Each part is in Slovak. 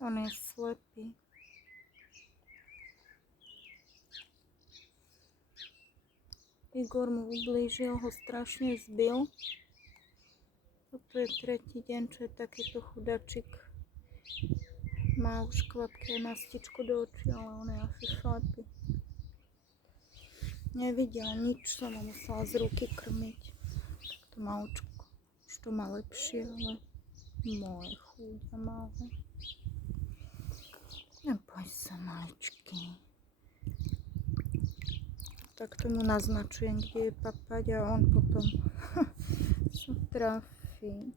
On je slepý. Igor mu ublížil, ho strašne zbil. Toto je tretí deň, čo je takýto chudačik. Má už kvapke mastičku do očí, ale on je asi slepý. Nevidel nič, som ho musela z ruky krmiť. Takto maučko. Už to má lepšie, ale Mój chuj mały. No bądź za malczki. Tak to mu naznaczyłem, gdzie papaja, on potem trafi.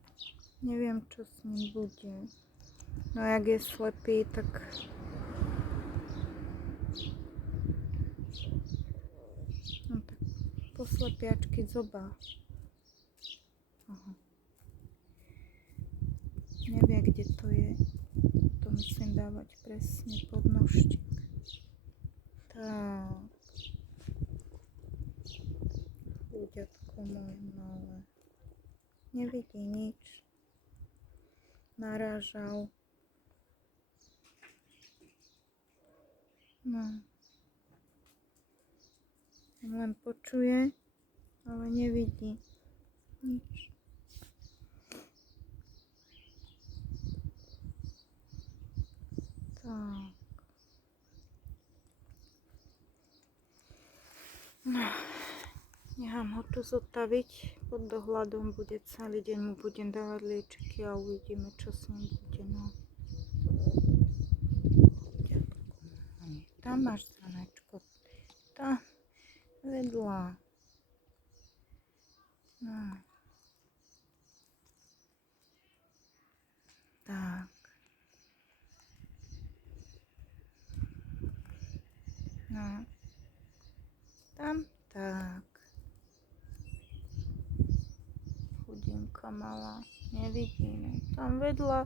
Nie wiem, co z nim będzie. No jak jest lepiej, tak No tak, poslepiaczki, zobacz. Aha. Nevie, kde to je. To musím dávať presne pod nožtík. Tak. Ľuďatko moje malé. Nevidí nič. Narážal. No. Len počuje, ale nevidí nič. Tak. No, nechám ho tu zotaviť pod dohľadom, bude celý deň mu budem dávať liečiky a uvidíme, čo s ním bude. No. Tam máš stranečko. Tam vedľa. No. Tam tak. Chudinka malá. Nevidíme. Tam vedľa.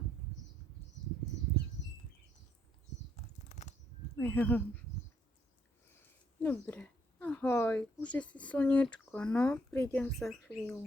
Dobre. Ahoj, už je si slniečko, no, prídem za chvíľu.